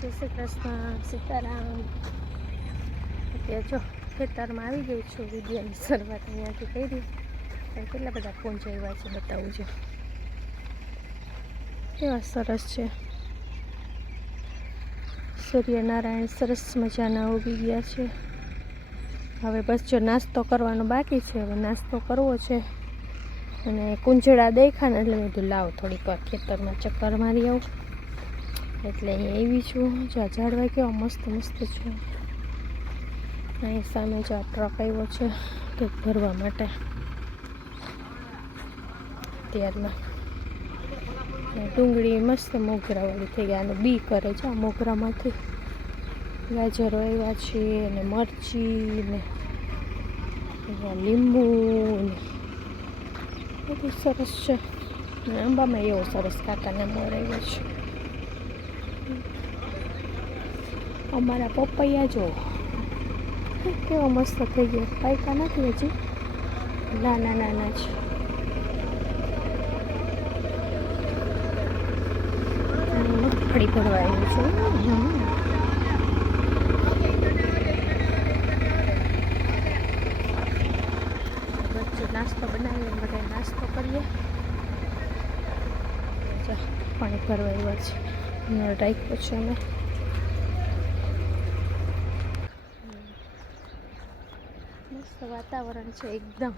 જય શ્રી કૃષ્ણ, સીતારામ. અત્યારે જો ખેતરમાં આવી ગઈ છું. વિડીયોની શરૂઆત અહીંયાથી કરી પણ કેટલા બધા પૂંજ આવ્યા છે બતાવું છું. કેવા સરસ છે. સૂર્યનારાયણ સરસ મજાના ઉગી ગયા છે. હવે બસ જો નાસ્તો કરવાનો બાકી છે. હવે નાસ્તો કરવો છે અને કુંજળા દેખાને એટલે મેં કીધું લાવો થોડીક વાર ખેતરમાં ચક્કર મારી આવું. એટલે અહીંયા આવી છું. જો આ ઝાડવા કેવા મસ્ત મસ્ત છે. અહીં સામે જો આ ટ્રક આવ્યો છે કંઈક ભરવા માટે. ત્યારમાં ડુંગળી મસ્ત મોગરાવાળી થઈ ગઈ. આનું બી કરે છે આ મોગરામાંથી. ગાજરો આવ્યા છે અને મરચી ને લીંબુ ને બધું સરસ છે. અને આંબામાં એવો સરસ કાકાના મોર આવ્યો છે. અમારા પપૈયા જો કેવા મસ્ત થઈ ગયા. પાયકા નથી હજી, નાના નાના છે. મગફળી ભરવા આવ્યું છે. બચ્ચો નાસ્તો બનાવીએ, બધા નાસ્તો કરીએ. પાણી ભરવા આવ્યા છે. રાખ્યો છે અમે. મસ્ત વાતાવરણ છે એકદમ.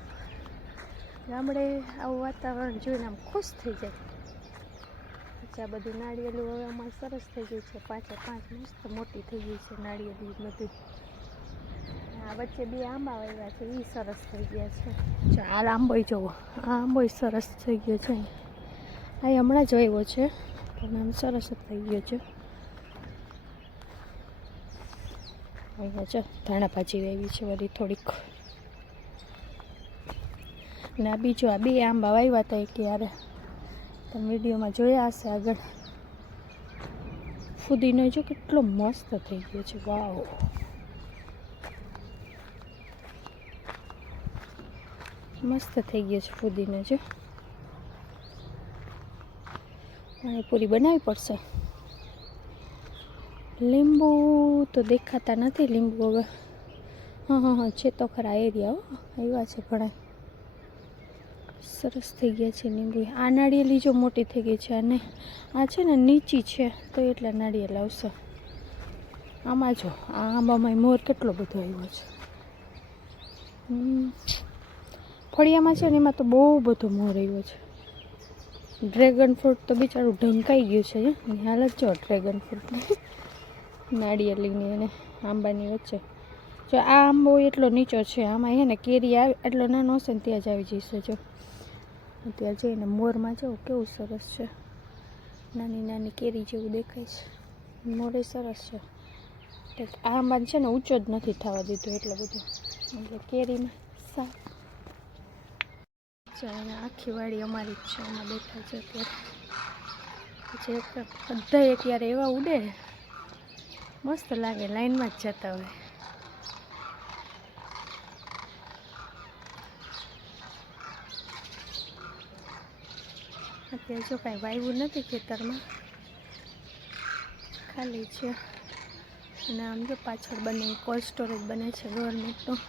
ગામડે આવું વાતાવરણ જોઈને આમ ખુશ થઈ જાય. પછી આ બધું નાળિયેલું હવે અમારે સરસ થઈ ગયું છે. પાંચે પાંચ મસ્ત મોટી થઈ ગઈ છે નાળિયેલું બધું. આ વચ્ચે બે આંબા વાવ્યા છે, એ સરસ થઈ ગયા છે. આ આંબોય જુઓ, આ આંબોય સરસ થઈ ગયો છે. આ હમણાં જ વાવ્યો છે પણ આમ સરસ જ થઈ ગયો છે. અહીંયા જો ધાણા ભાજી વાવી છે વળી થોડીક. ને આ બીજો આ બે આંબા વાવ્યા હતા ક્યારે તમે વિડીયોમાં જોયા હશે આગળ. ફુદીનો જો કેટલો મસ્ત થઈ ગયો છે. વાવ, મસ્ત થઈ ગયો છે ફુદીનો. જો પાણીપુરી બનાવવી પડશે. લીંબુ તો દેખાતા નથી. લીંબુ હવે હા છે તો ખરા એરિયા આવ્યા છે ઘણા. સરસ થઈ ગયા છે લીંબુ. આ નાળિયેલી જો મોટી થઈ ગઈ છે. અને આ છે ને નીચી છે તો એટલા નાળિયેર આવશે. આમાં જો આ આંબામાં મોર કેટલો બધો આવ્યો છે. ફળિયામાં છે ને એમાં તો બહુ બધો મોર આવ્યો છે. ડ્રેગન ફ્રૂટ તો બિચારું ઢંકાઈ ગયું છે. એની હાલત જો ડ્રેગન ફ્રૂટની, નાળિયેરીની અને આંબાની વચ્ચે. જો આ આંબો એટલો નીચો છે. આમાં છે ને કેરી આવે એટલો નાનો હશે ને ત્યાં જ આવી જશે. જો ત્યાં જઈને મોરમાં જો કેવું સરસ છે. નાની નાની કેરી જેવું દેખાય છે. મોરે સરસ છે. આ આંબા છે ને ઊંચો જ નથી થવા દીધો એટલો બધો, એટલે કેરીમાં સા અહીંયા આખી વાડી અમારી જ છે. એમાં બેઠા છે અત્યારે. બધા અત્યારે એવા ઉડે મસ્ત લાગે. લાઈનમાં જ જતા હોય. અત્યારે જો કાંઈ વાવ્યું નથી ખેતરમાં, ખાલી છે. અને આમ જો પાછળ બને કોલ્ડ સ્ટોરેજ બને છે ગવર્મેન્ટનું.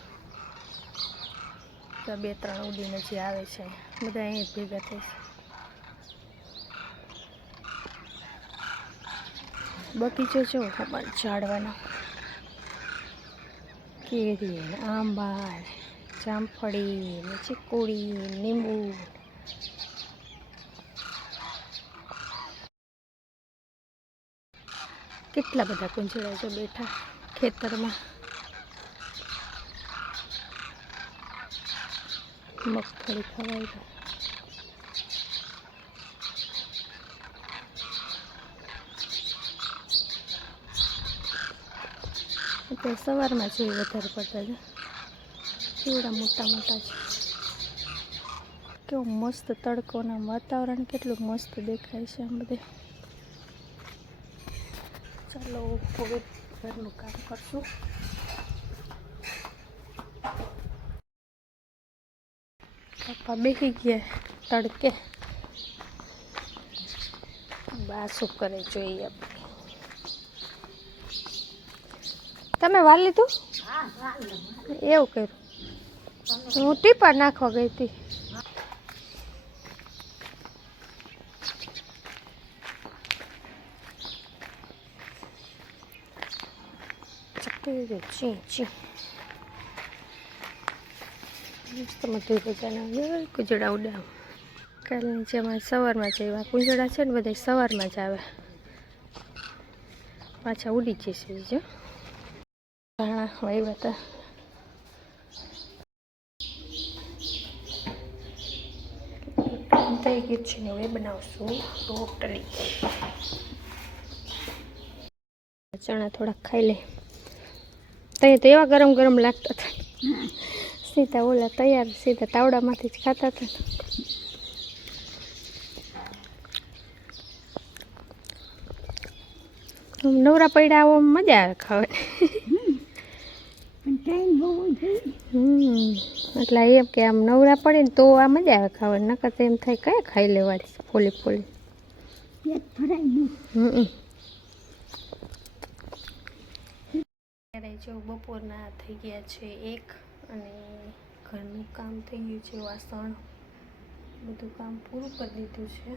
તો 2-3 ઉડીને જે આવે છે બધા અહીં જ ભેગા થાય છે. બગીચો જો અમારે ઝાડવાનો. કેરી, આંબા, જામફળી, ચીકુડી, લીંબુ. કેટલા બધા કુંજળા જો બેઠા ખેતરમાં. મગફળી ખવાય ગઈ. અત્યારે સવારમાં જોઈ વધારે પડતા છે. કેવડા મોટા મોટા છે. કેવું મસ્ત તડકોના વાતાવરણ કેટલું મસ્ત દેખાય છે આમ બધે. ચાલો હવે ઘરનું કામ કરશું. પપ્પા બેસી ગયા તડકે. બા શું કરે જોઈએ આપણે. તમે વાર લીધું એવું કર્યું હું ટીપા નાખવા ગઈ હતી ચી ચી મસ્ત બજાના કુંજડા ઉડાવ કાલે નીચે અમારે સવારમાં જ આવ્યા કુંજડા છે ને બધા સવારમાં જ આવે પાછા ઉડી જશે જો ધાણા વાવ્યા હતા થઈ ગયું છે ને હવે બનાવશું રોટલી ચણા થોડાક ખાઈ લે તૈયાર તો એવા ગરમ ગરમ લાગતા હતા સીધા ઓલા તૈયાર સીધા તાવડામાંથી જ ખાતા હતા નવરા પડ્યા આવો મજા આવે ખાવાની એટલે એમ કે આમ નવરા પડે ને તો આ મજા આવે ખાવાની નકર તો એમ થાય કઈ ખાઈ લેવાની ફોલી ફોલી ત્યારે જો બપોરના થઈ ગયા છે 1 અને ઘરનું કામ થઈ ગયું છે વાસણ બધું કામ પૂરું કરી દીધું છે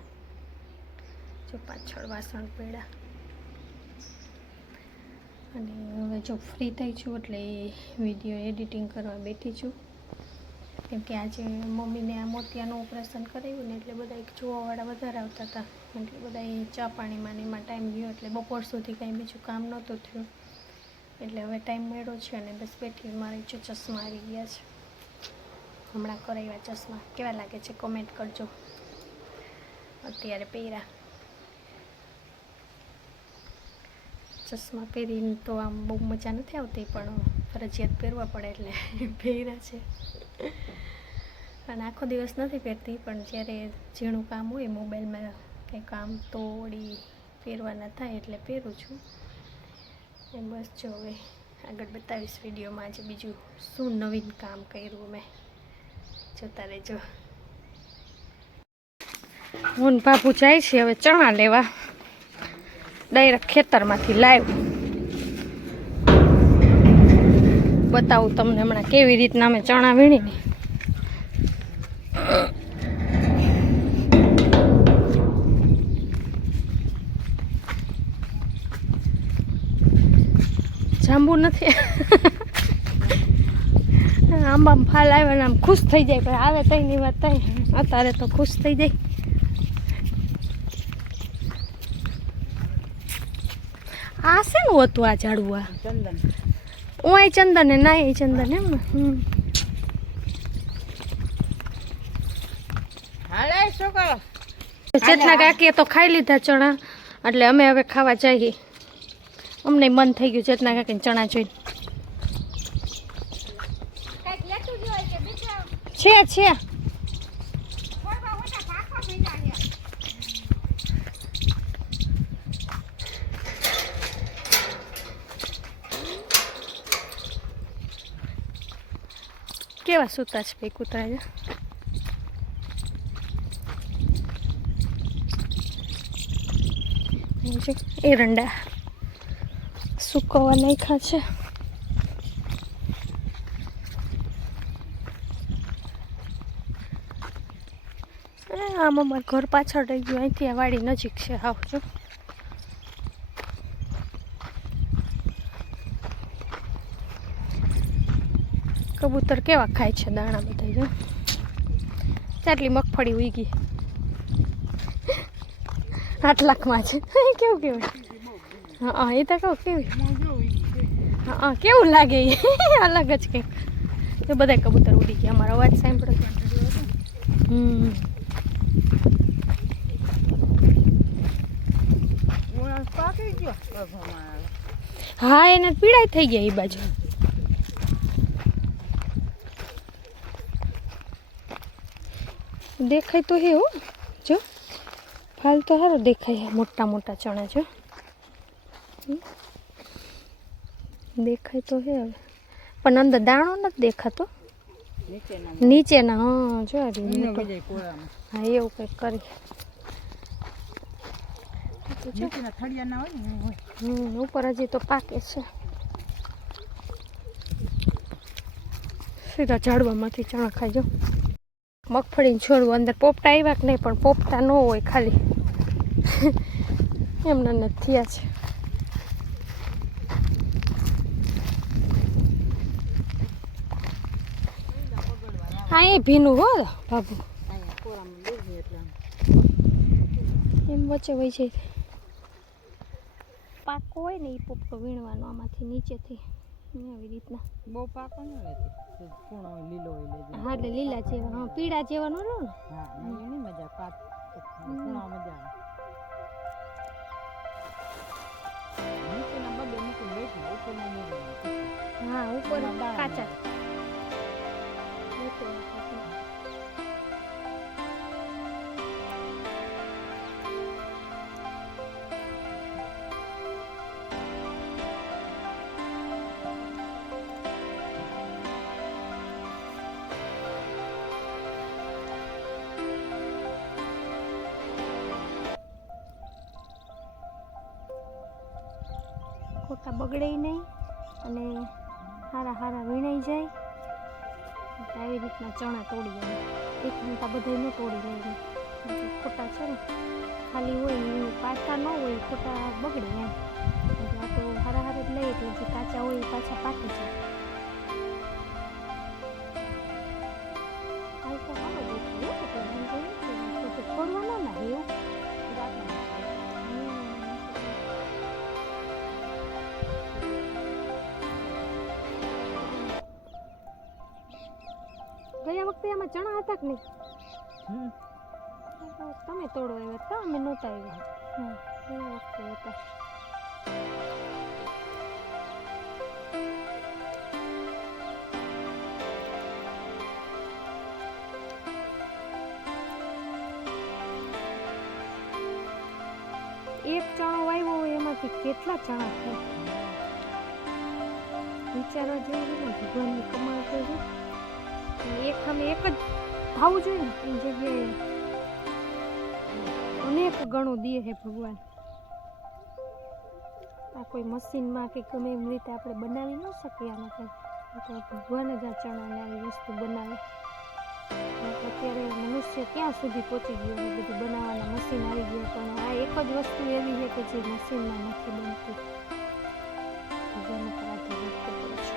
જો પાછળ વાસણ પડ્યા અને હવે જો ફ્રી થઈ છું એટલે વિડીયો એડિટિંગ કરવા બેઠી છું કેમ કે આજે મમ્મીને આ મોતિયાનું ઓપરેશન કરાવ્યું ને એટલે બધા જોવાવાળા વધારે આવતા હતા એટલે બધા ચા પાણીમાં ને એમાં ટાઈમ ગયો એટલે બપોર સુધી કાંઈ બીજું કામ નહોતું થયું એટલે હવે ટાઈમ મળ્યો છે અને બસ બેઠી મારી જો ચશ્મા આવી ગયા છે હમણાં કરાવ્યા ચશ્મા કેવા લાગે છે કોમેન્ટ કરજો અત્યારે પહેર્યા ચશ્મા પહેરીને તો આમ બહુ મજા નથી આવતી પણ ફરજિયાત પહેરવા પડે એટલે પહેર્યા છે અને આખો દિવસ નથી પહેરતી પણ જ્યારે ઝીણું કામ હોય મોબાઈલમાં કંઈ કામ તો વળી પહેરવાના થાય એટલે પહેરું છું એ બસ જો હવે આગળ બતાવીશ વિડીયોમાં આજે બીજું શું નવીન કામ કર્યું મેં જોતા રહેજો હું બાપુ જાય છે હવે ચણા લેવા ડાયરેક્ટ ખેતરમાંથી લાવ્યું બતાવું તમને હમણાં કેવી રીતના અમે ચણા વીણીને જાંબુ નથી આંબામાં ફાલ આવે ને આમ ખુશ થઈ જાય પણ આવે તઈ ની વાત તઈ અત્યારે તો ખુશ થઈ જાય આ શેનું હતું આ ઝાડવું આ ચંદન ઓય ચંદન ને ના એ ચંદન એમ ને હાલે શું કરો ચેતના કાકીએ તો ખાઈ લીધા ચણા એટલે અમે હવે ખાવા જઈએ અમને મન થઈ ગયું ચેતના કાકીને ચણા જોઈને છે કેવા સૂતા છે ભાઈ કૂતરા એરંડા સુકવવા નાખ્યા છે આમ અમારું ઘર પાછળ રહી ગયું અહીંથી આ વાડી નજીક છે આવજો કબૂતર કેવા ખાય છે દાણા બધા જો ચાટલી મગફળી ઉઈ ગઈ 8 લાખમાં છે કેવું કેવું હા એ તો કહું કેવું હા કેવું લાગે એ અલગ જ કંઈક એ બધા કબૂતર ઉડી ગયા અમારો અવાજ સાંભળો હા એને પીડાય થઈ ગયા એ બાજુ દેખાય તો હે હો જો ફાલ તો સારો દેખાય મોટા મોટા ચણા જો દેખાય તો હે હવે પણ અંદર દાણો નથી દેખાતો નીચેના હા જો હા એવું કંઈક કરી ઉપર હજી તો પાકે છે સીધા ઝાડવામાંથી ચણા ખાઈ જાઉં. મગફળીને છોડવું અંદર પોપટા આવ્યા કે નહીં, પણ પોપટા ન હોય, ખાલી એમના નથી થયા છે. હા એ ભીનું હો બાબુ, એમ વચ્ચે વહી જાય. પાકો હોય ને એ પોપટો વીણવાનો આમાંથી નીચેથી આવી રીતના. બહુ પાકો ન હોય, પૂર્ણ હોય, લીલો હોય. હા એટલે લીલા જેવા, હા પીળા જેવા નો લો ને. હા એની મજા, પાક પૂર્ણ મજા આવે. નીચેના બબે મૂકીને બેઠી, ઉપરના નહીં. હા ઉપર કાચા. ખોટા બગડે નહીં અને હારા હારા વીણાઈ જાય. આવી રીતના ચણા તોડી આવે. એક મોટા બધા ન તોડી લઈએ. ખોટા છે ને ખાલી હોય એ પાકા ન હોય, ખોટા બગડે એમ. એટલે આ તો હારા હારા જ લઈએ એટલે જે કાચા હોય એ પાછા પાકી જાય. હાલ તો હાલો છોડવાના ના એવું. ગયા વખતે આમાં ચણા હતા કે નહીં? તમે તોડો આવ્યા હતા, અમે નહોતા આવ્યા. ગયા વખતે હતા. એક ચણો વાવ્યો હોય એમાંથી કેટલા ચણા થાય વિચારવા જેવું ને. ભગવાનની કમાલ તો છે. એક અમે એક જ થવું જોઈએ ને, એ જગ્યાએ અનેક ગણું દે છે ભગવાન. આ કોઈ મશીનમાં કે ગમે એમ રીતે આપણે બનાવી ન શકીએ આને કંઈ. તો ભગવાન જ આ ચણાને આવી વસ્તુ બનાવે. અત્યારે મનુષ્ય ક્યાં સુધી પહોંચી ગયો છે, બધું બનાવવાના મશીન આવી ગયા, પણ આ એક જ વસ્તુ એવી છે કે જે મશીનમાં નથી બનતી. ભગવાન પર આધાર રાખવો પડે છે.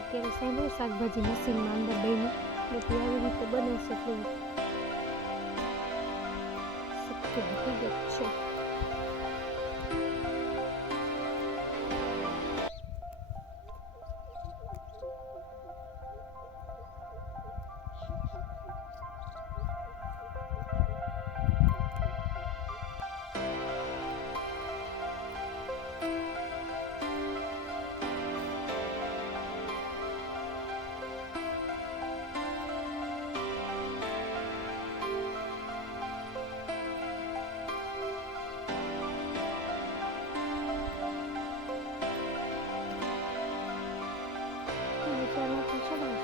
અત્યારે સાંભળો શાકભાજી મશીનમાં અંદર બની બધી આવી રીતે બને છે, એટલે સત્ય હકીકત છે.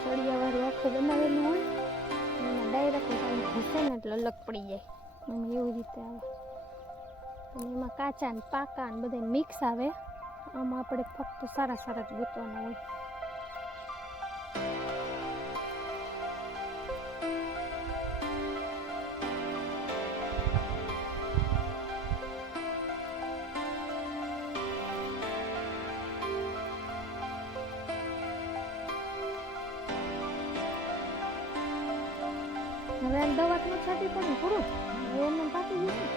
સળિયાવાળું આખું બનાવેલું હોય એમાં ડાયરેક્ટ ઘસે ને એટલે અલગ પડી જાય. અને એવી રીતે આવે. અને એમાં કાચા ને પાકા ને બધા મિક્સ આવે. આમાં આપણે ફક્ત સારા સારા જ ગોતવાના હોય. હવે આમ દવા ન છાંટી પડે ને પૂરું. હવે એમને પાકી ગયું.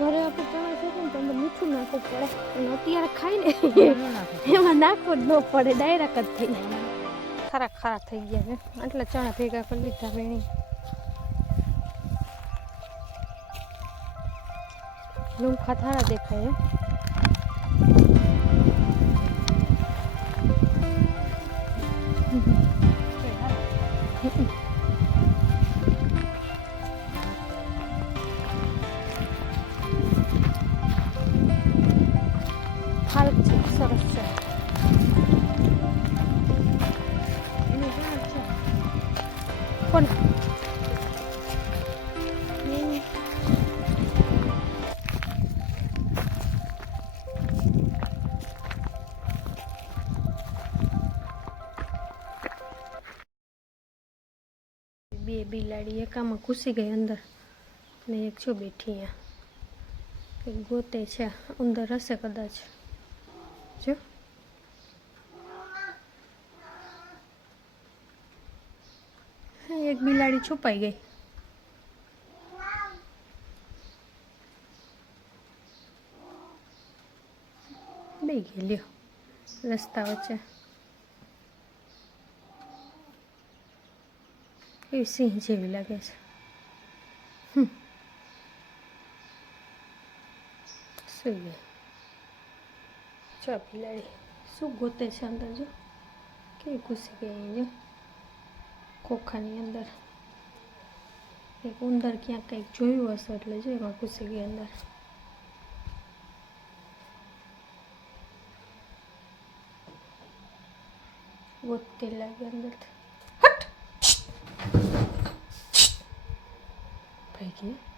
ઘરે આપણે ચણા છે ને તો મીઠું નાખવું પડે, અને અત્યારે ખાઈ ને એમાં નાખવું જ ન પડે, ડાયરેક્ટ જ થઈ જાય. ખરા ખરા થઈ ગયા છે. આટલા ચણા ભેગા કરી લીધા વેણી. લૂંખા થારા દેખાય ફાલ છે સરસ છે એનું ઝાડ છે કોણ બે બિલાડી એક આમાં ઘૂસી ગઈ અંદર ને એક જો બેઠી અહીંયા કંઈક ગોતે છે અંદર હશે કદાચ જો એક બિલાડી છુપાઈ ગઈ બે ગઈ લ્યો રસ્તા વચ્ચે એ સિંહ જેવી લાગે છે સુઈ ગઈ જો બિલાડી શું ગોતે છે અંદર જો કેવી ઘૂસી ગઈ અહીં જો ખોખાની અંદર એક ઉંદર ક્યાંક કંઈક જોયું હશે એટલે જો એમાં ઘૂસી ગઈ અંદર ગોતતી લાગે અંદરથી હટ ભાઈ ગયા